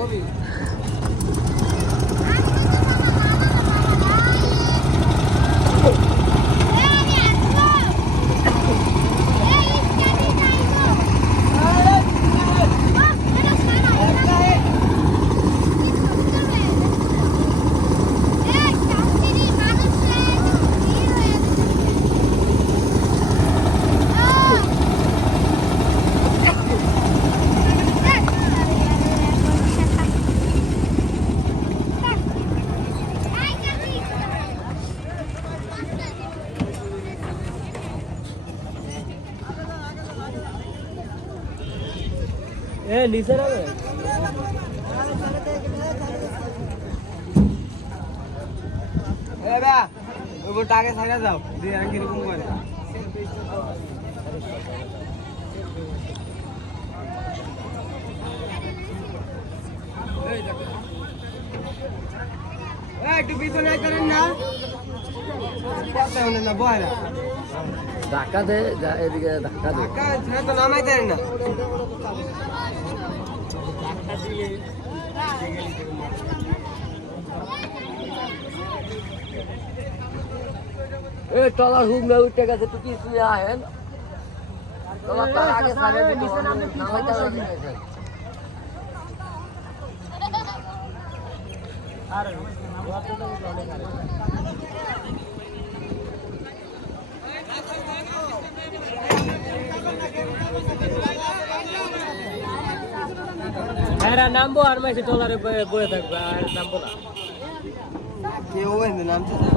Vou ver. এ নিচে যাবে এ বা ওই টাকে ছাড়া যাও দিয়ে আর করে। একটু পিছনে আয় করেন না। হলো না ধাক্কা দে এদিকে ধাক্কা দে। ধাক্কা ছেড়ে তো নামাই দেন না। এ টলার হুক না উঠে গেছে, তুই কি শুয়ে আহেন? টলার তার আগে সারে দিতে নামাইতে হবে হ্যাঁ নামবো আর মাসে টলারে বয়ে থাকবে আর নামবো না। কেউ নামছে না।